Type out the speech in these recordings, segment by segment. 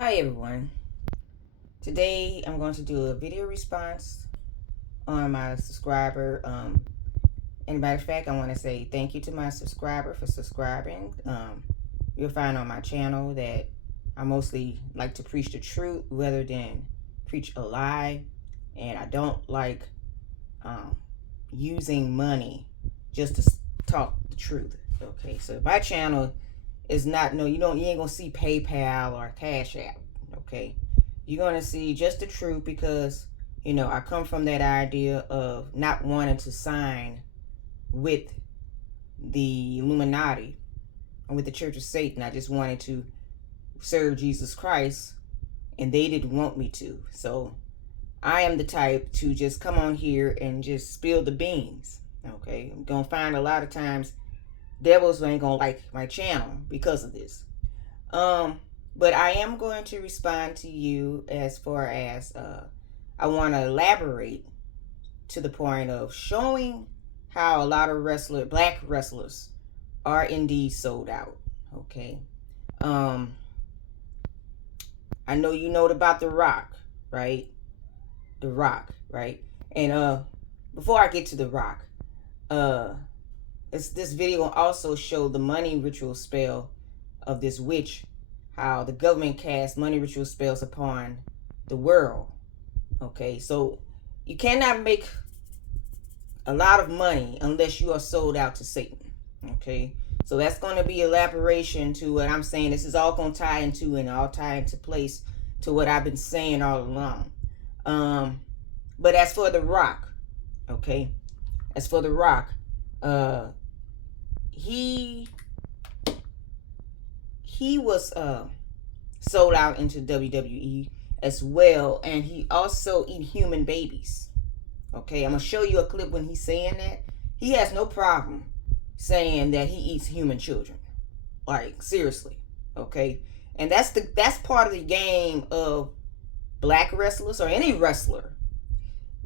Hi everyone. Today I'm going to do a video response on my subscriber. And matter of fact, I want to say thank you to my subscriber for subscribing. You'll find on my channel that I mostly like to preach the truth rather than preach a lie. And I don't like using money just to talk the truth. Okay, so my channel is not, no, you ain't gonna see PayPal or Cash App. Okay, you're gonna see just the truth because I come from that idea of not wanting to sign with the Illuminati and with the Church of Satan. I just wanted to serve Jesus Christ, and they didn't want me to. So I am the type to just come on here and just spill the beans. Okay, I'm gonna find a lot of times devils ain't gonna like my channel because of this. But I am going to respond to you as far as I want to elaborate to the point of showing how a lot of black wrestlers are indeed sold out. Okay. I know you know about The Rock, right? The Rock, right? And before I get to The Rock, this video will also show the money ritual spell of this witch, how the government casts money ritual spells upon the world. Okay, so you cannot make a lot of money unless you are sold out to Satan. Okay, so that's going to be elaboration to what I'm saying. This is all going to tie into and all tie into place to what I've been saying all along. But as for The Rock, okay, as for The Rock, he was sold out into WWE as well, and he also eat human babies. Okay, I'm gonna show you a clip when he's saying that. He has no problem saying that he eats human children. Like, seriously. Okay, and that's part of the game of black wrestlers or any wrestler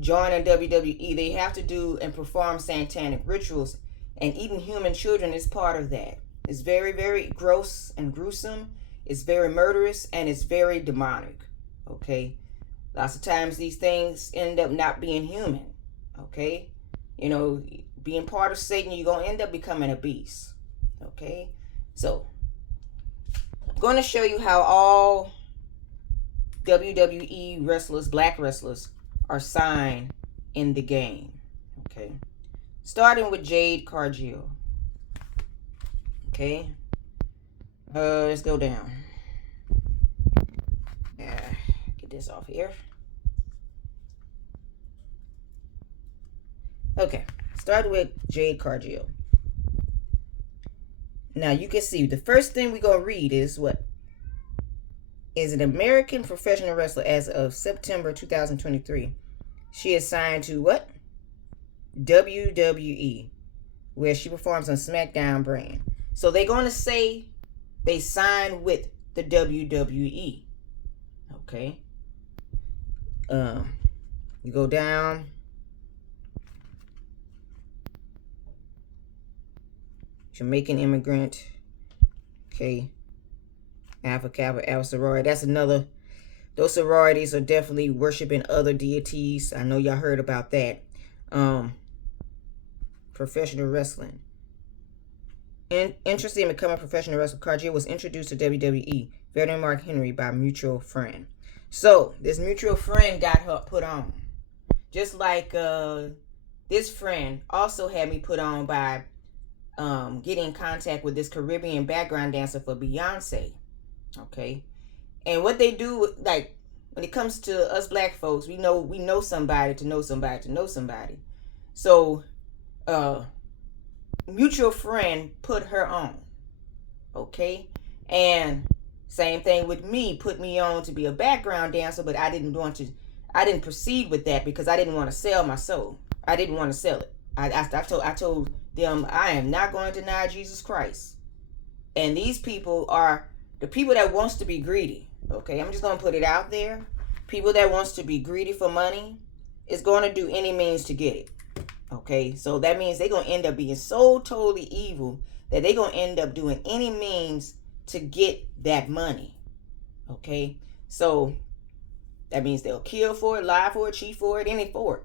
joining WWE. They have to do and perform satanic rituals, and eating human children is part of that. It's very, very gross and gruesome. It's very murderous, and it's very demonic. Okay, lots of times these things end up not being human. Okay, being part of Satan, you're gonna end up becoming a beast. Okay, so I'm going to show you how all WWE wrestlers, black wrestlers, are signed in the game. Okay, starting with Jade Cargill. Okay, let's go down. Get this off here. Okay, start with Jade Cargill. Now you can see the first thing we're gonna read is what is an American professional wrestler as of September 2023. She is signed to what? WWE, where she performs on SmackDown brand. So they're going to say they signed with the WWE. Okay. You go down. Jamaican immigrant. Okay. Alpha Kappa, Alpha sorority. That's another. Those sororities are definitely worshiping other deities. I know y'all heard about that. Professional wrestling. Interested in becoming a professional wrestler, Cargill was introduced to WWE, veteran Mark Henry, by a mutual friend. So this mutual friend got her put on. Just like this friend also had me put on by getting in contact with this Caribbean background dancer for Beyonce. Okay. And what they do, like, when it comes to us black folks, we know somebody to know somebody to know somebody. So mutual friend put her on. Okay. And same thing with me, put me on to be a background dancer, but I didn't proceed with that because I didn't want to sell my soul. I didn't want to sell it. I told them I am not going to deny Jesus Christ. And these people are the people that wants to be greedy. Okay, I'm just going to put it out there. People that wants to be greedy for money is going to do any means to get it. Okay, so that means they're going to end up being so totally evil that they're going to end up doing any means to get that money. Okay, so that means they'll kill for it, lie for it, cheat for it, anything for it.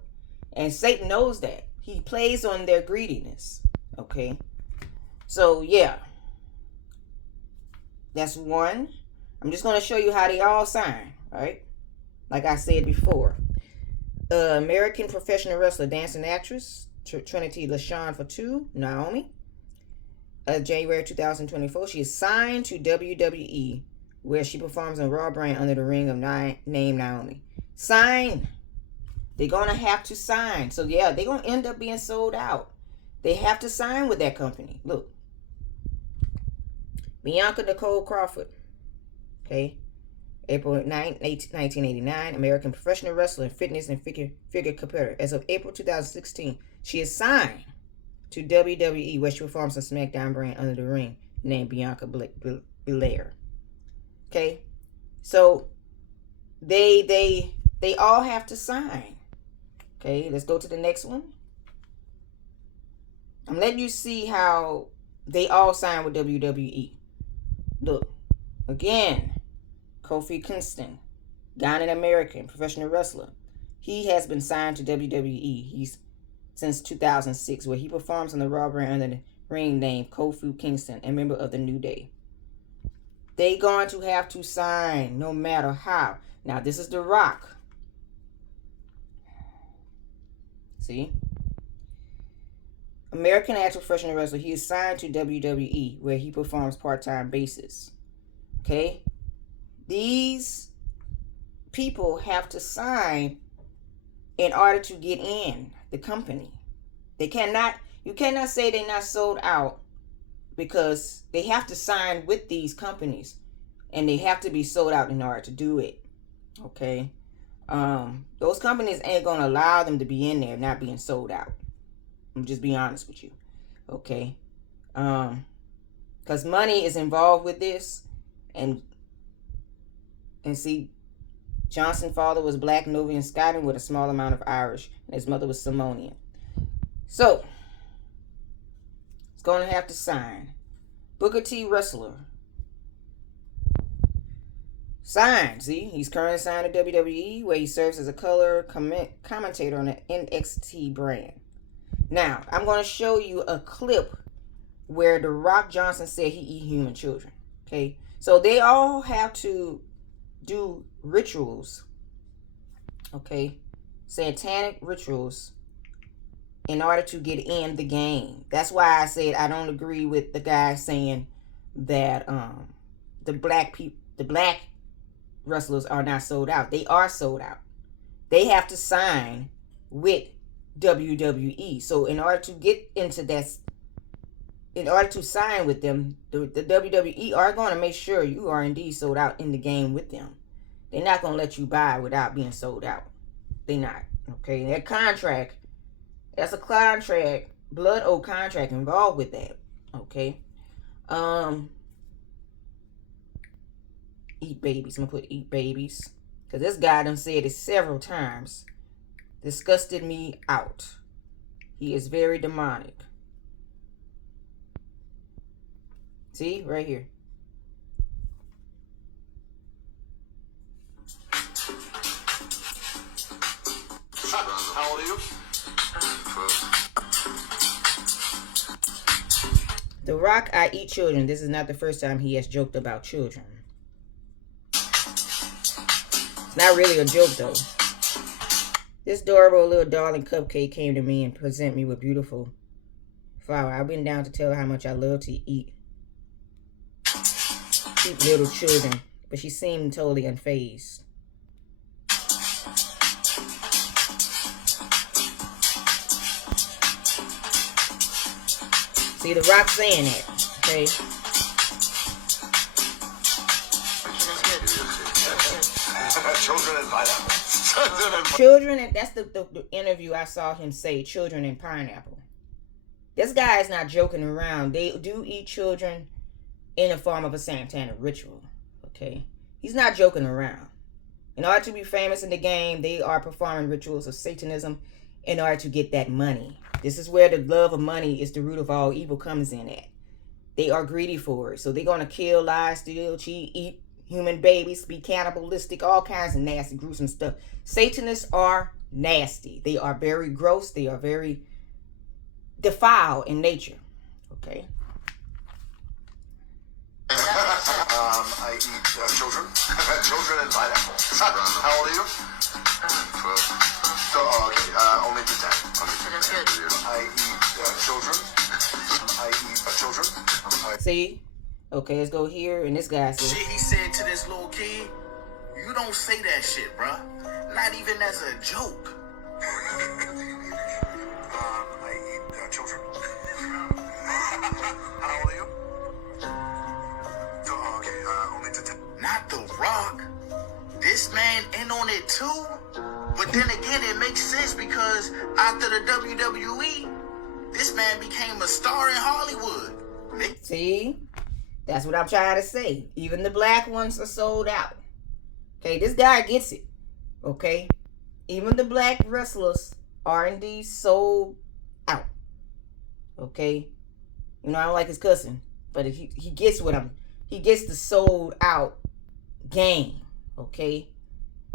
And Satan knows that. He plays on their greediness. Okay, so yeah, that's one. I'm just going to show you how they all sign, right? Like I said before. American professional wrestler, dancer, and actress, Trinity LaShawn for 2, Naomi. January 2024, she is signed to WWE, where she performs on Raw brand under the ring of name Naomi. Sign. They're going to have to sign. So yeah, they're going to end up being sold out. They have to sign with that company. Look. Bianca Nicole Crawford. Okay. April 9, 1989, American professional wrestler and fitness and figure competitor. As of April 2016, she is signed to WWE, where she performs on SmackDown brand under the ring, named Bianca Belair. Okay, so they all have to sign. Okay, let's go to the next one. I'm letting you see how they all sign with WWE. Look, again. Kofi Kingston, Ghanaian American professional wrestler. He has been signed to WWE. He's since 2006, where he performs on the Raw brand under the ring name Kofi Kingston, a member of the New Day. They going to have to sign no matter how. Now this is The Rock. See? American actor professional wrestler. He is signed to WWE, where he performs part-time basis. Okay? These people have to sign in order to get in the company. You cannot say they're not sold out, because they have to sign with these companies and they have to be sold out in order to do it. Okay. Those companies ain't going to allow them to be in there not being sold out. I'm just being honest with you. Okay. Because money is involved with this. And see, Johnson's father was black, Novian Scotland with a small amount of Irish, and his mother was Samoanian. So, it's going to have to sign. Booker T. wrestler. Signed. See, he's currently signed to WWE, where he serves as a color commentator on the NXT brand. Now, I'm going to show you a clip where The Rock Johnson said he eat human children. Okay, so they all have to do rituals, okay, satanic rituals, in order to get in the game. That's why I said I don't agree with the guy saying that the black wrestlers are not sold out. They are sold out. They have to sign with WWE. So in order to get into that, in order to sign with them, the WWE are going to make sure you are indeed sold out in the game with them. They're not going to let you buy without being sold out. They're not. Okay, that contract, that's a contract, blood oath contract involved with that. Okay. Eat babies. I'm going to put eat babies, because this guy done said it several times. Disgusted me out. He is very demonic. See, right here. How old are you? 12. The Rock, I eat children. This is not the first time he has joked about children. It's not really a joke, though. This adorable little darling cupcake came to me and presented me with beautiful flower. I went down to tell her how much I love to eat little children, but she seemed totally unfazed. See, The Rock saying that, okay? Children and pineapple. Children, and that's the interview I saw him say, children and pineapple. This guy is not joking around. They do eat children in the form of a satanic ritual, okay? He's not joking around. In order to be famous in the game, they are performing rituals of Satanism in order to get that money. This is where the love of money is the root of all evil comes in at. They are greedy for it. So they're going to kill, lie, steal, cheat, eat human babies, be cannibalistic, all kinds of nasty, gruesome stuff. Satanists are nasty. They are very gross. They are very defiled in nature. Okay. I eat children. Children and pineapple. How old are you? 12. So, okay, only to 10. That's good. I eat children. I eat children. See? Okay, let's go here. And this guy says, Shit he said to this little kid, you don't say that shit, bruh. Not even as a joke. I eat children. How old are you? So, okay, only to 10. Not The Rock. This man in on it too. But then again, it makes sense because after the WWE, this man became a star in Hollywood. see? That's what I'm trying to say. Even the black ones are sold out. Okay, this guy gets it. Okay? Even the black wrestlers are indeed sold out. Okay? You know, I don't like his cussing. But if he gets he gets the sold out game. Okay?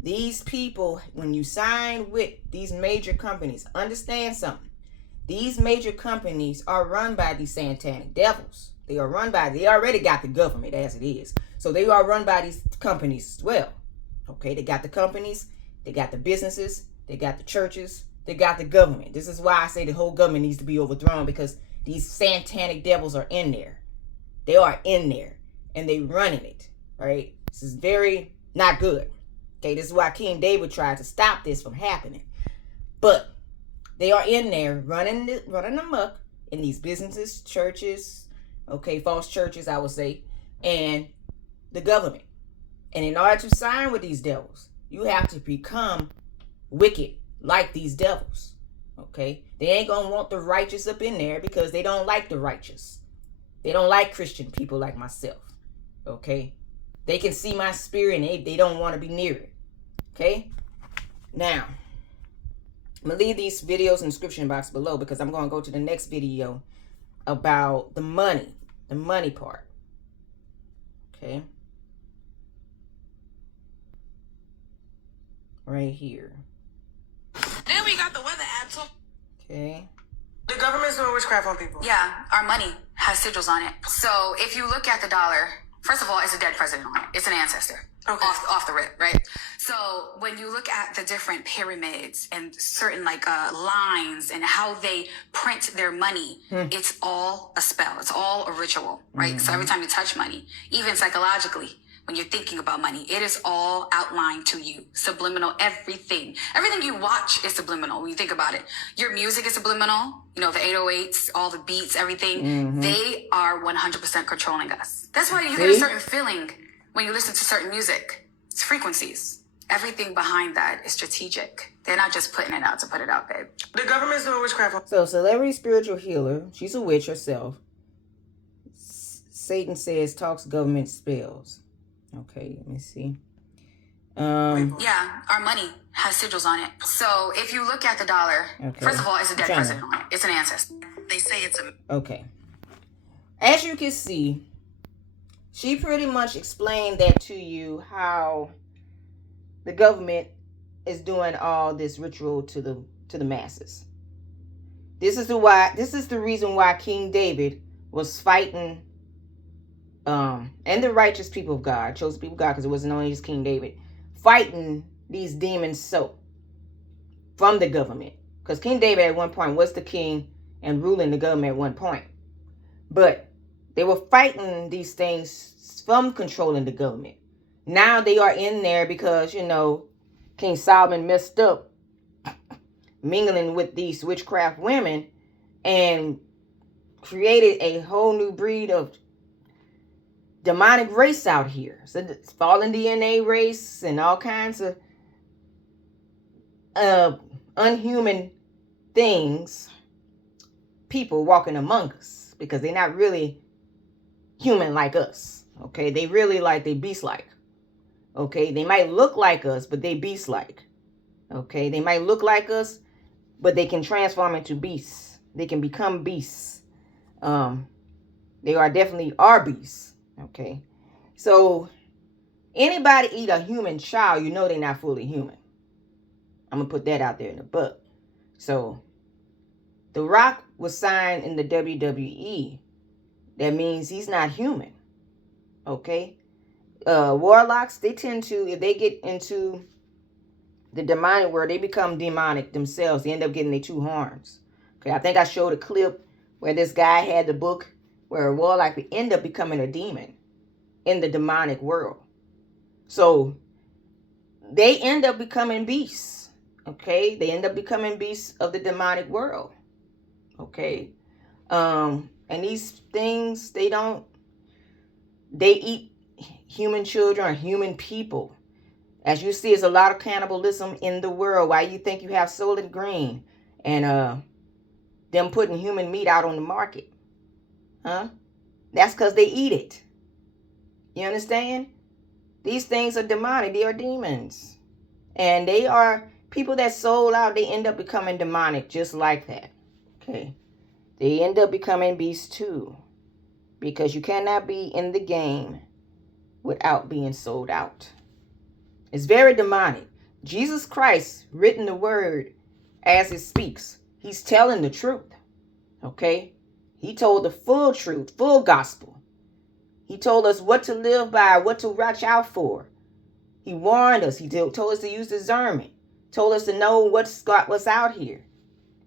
These people, when you sign with these major companies, understand something. These major companies are run by these satanic devils. They already got the government as it is. So they are run by these companies as well. Okay, they got the companies, they got the businesses, they got the churches, they got the government. This is why I say the whole government needs to be overthrown, because these satanic devils are in there. They are in there and they running it, right? This is very not good. Okay, this is why King David tried to stop this from happening. But they are in there running amok in these businesses, churches, okay, false churches, I would say, and the government. And in order to sign with these devils, you have to become wicked like these devils, okay? They ain't going to want the righteous up in there because they don't like the righteous. They don't like Christian people like myself, okay? They can see my spirit and they don't want to be near it, okay? Now, I'm going to leave these videos in the description box below because I'm going to go to the next video about the money part. Okay. Right here. Then we got the weather app. Okay. The government's doing witchcraft on people. Yeah, our money has sigils on it. So if you look at the dollar, first of all, it's a dead president on it. It's an ancestor. Okay. Off the rip, right? So when you look at the different pyramids and certain lines and how they print their money, it's all a spell. It's all a ritual, right? So every time you touch money, even psychologically, when you're thinking about money, it is all outlined to you. Subliminal, everything. Everything you watch is subliminal when you think about it. Your music is subliminal. You know, the 808s, all the beats, everything. They are 100% controlling us. That's why you get a certain feeling when you listen to certain music. It's frequencies. Everything behind that is strategic. They're not just putting it out to put it out, babe. The government's doing witchcraft on So, celebrity spiritual healer. She's a witch herself. Satan says talks government spells. Okay, let me see. Yeah, our money has sigils on it. So if you look at the dollar, first of all, it's a dead president on it. It's an ancestor. They say it's a... Okay. As you can see, she pretty much explained that to you, how the government is doing all this ritual to the masses. This is the reason why King David was fighting and the righteous people of God, chosen people of God, because it wasn't only just King David, fighting these demons from the government. Because King David at one point was the king and ruling the government at one point. But they were fighting these things from controlling the government. Now they are in there because, you know, King Solomon messed up mingling with these witchcraft women and created a whole new breed of demonic race out here. So it's fallen DNA race and all kinds of unhuman things, people walking among us, because they're not really human like us. Okay, they really they beast like. Okay, they might look like us, but they beast like. Okay, they might look like us, but they can transform into beasts. They can become beasts. They are definitely our beasts. Okay, so Anybody eat a human child, you know they're not fully human. I'm going to put that out there in the book. So, The Rock was signed in the WWE. That means he's not human. Okay? Warlocks, they tend to, if they get into the demonic world, they become demonic themselves. They end up getting their two horns. Okay, I think I showed a clip where this guy had the book where a warlock would end up becoming a demon in the demonic world. So they end up becoming beasts. Okay, they end up becoming beasts of the demonic world. Okay, and these things, they eat human children or human people. As you see, there's a lot of cannibalism in the world. Why you think you have Soylent Green and them putting human meat out on the market? Huh? That's because they eat it. You understand? These things are demonic. They are demons. And they are people that sold out, they end up becoming demonic just like that. Okay. They end up becoming beasts too. Because you cannot be in the game without being sold out. It's very demonic. Jesus Christ written the word as it speaks. He's telling the truth. Okay? He told the full truth, full gospel. He told us what to live by, what to watch out for. He warned us. He told us to use discernment. Told us to know what's out here.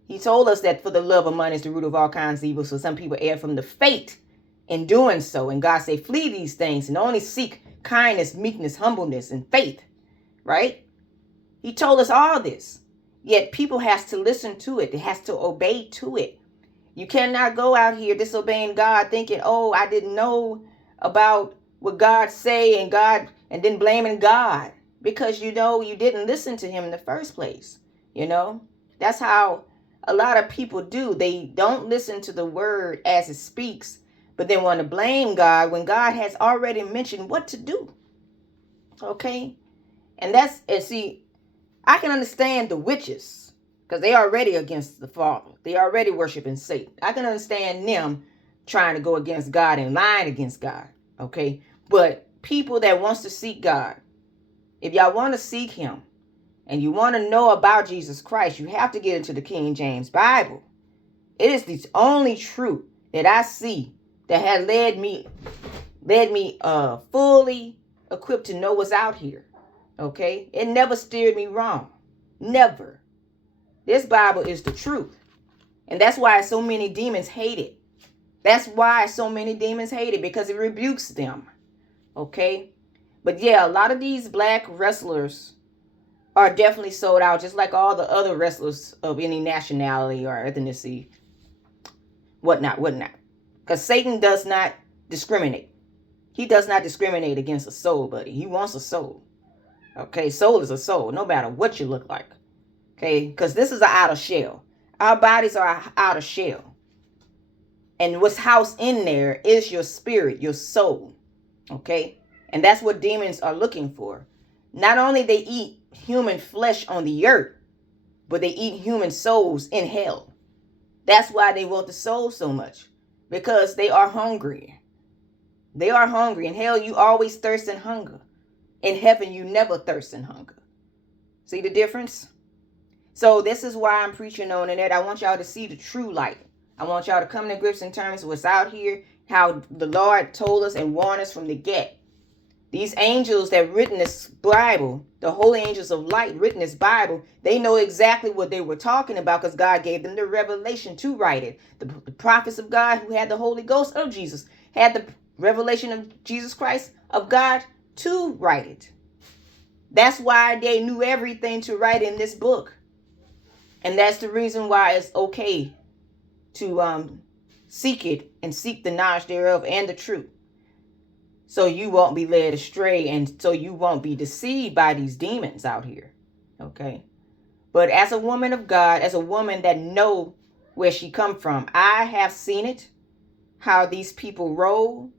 He told us that for the love of money is the root of all kinds of evil. So some people err from the faith in doing so. And God say, flee these things and only seek kindness, meekness, humbleness, and faith. Right? He told us all this. Yet people has to listen to it. They has to obey to it. You cannot go out here disobeying God thinking, oh, I didn't know about what God say and then blaming God because you didn't listen to him in the first place. That's how a lot of people do. They don't listen to the word as it speaks, but they want to blame God when God has already mentioned what to do. Okay? And see, I can understand the witches because they are already against the Father. They are already worshiping Satan. I can understand them trying to go against God and lying against God. Okay? But people that wants to seek God, if y'all want to seek him and you want to know about Jesus Christ, you have to get into the King James Bible. It is the only truth that I see that has led me fully equipped to know what's out here. Okay? It never steered me wrong. Never. This Bible is the truth. And that's why so many demons hate it. That's why so many demons hate it, because it rebukes them. Okay? But yeah, a lot of these black wrestlers are definitely sold out, just like all the other wrestlers of any nationality or ethnicity, whatnot. Because Satan does not discriminate. He does not discriminate against a soul, buddy. He wants a soul. Okay, soul is a soul, no matter what you look like. Okay, because this is an outer shell. Our bodies are an outer shell. And what's housed in there is your spirit, your soul. Okay, and that's what demons are looking for. Not only they eat human flesh on the earth, but they eat human souls in hell. That's why they want the soul so much, because they are hungry. They are hungry. In hell, you always thirst and hunger. In heaven, you never thirst and hunger. See the difference? So this is why I'm preaching on it. I want y'all to see the true light. I want y'all to come to grips in terms of what's out here, how the Lord told us and warned us from the get. These angels that written this Bible, the holy angels of light written this Bible, they know exactly what they were talking about because God gave them the revelation to write it. The prophets of God who had the Holy Ghost of Jesus had the revelation of Jesus Christ of God to write it. That's why they knew everything to write in this book. And that's the reason why it's okay to seek it and seek the knowledge thereof and the truth. So you won't be led astray and so you won't be deceived by these demons out here. Okay. But as a woman of God, as a woman that know where she come from, I have seen it, how these people roll.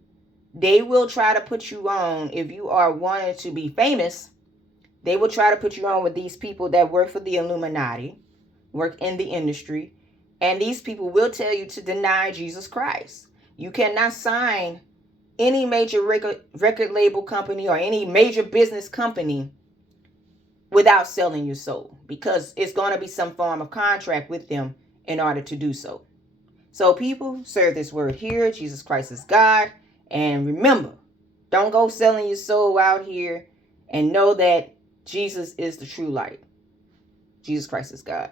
They will try to put you on if you are wanting to be famous. They will try to put you on with these people that work for the Illuminati, work in the industry. And these people will tell you to deny Jesus Christ. You cannot sign any major record label company or any major business company without selling your soul, because it's going to be some form of contract with them in order to do so. So people, serve this word here. Jesus Christ is God. And remember, don't go selling your soul out here, and know that Jesus is the true light. Jesus Christ is God.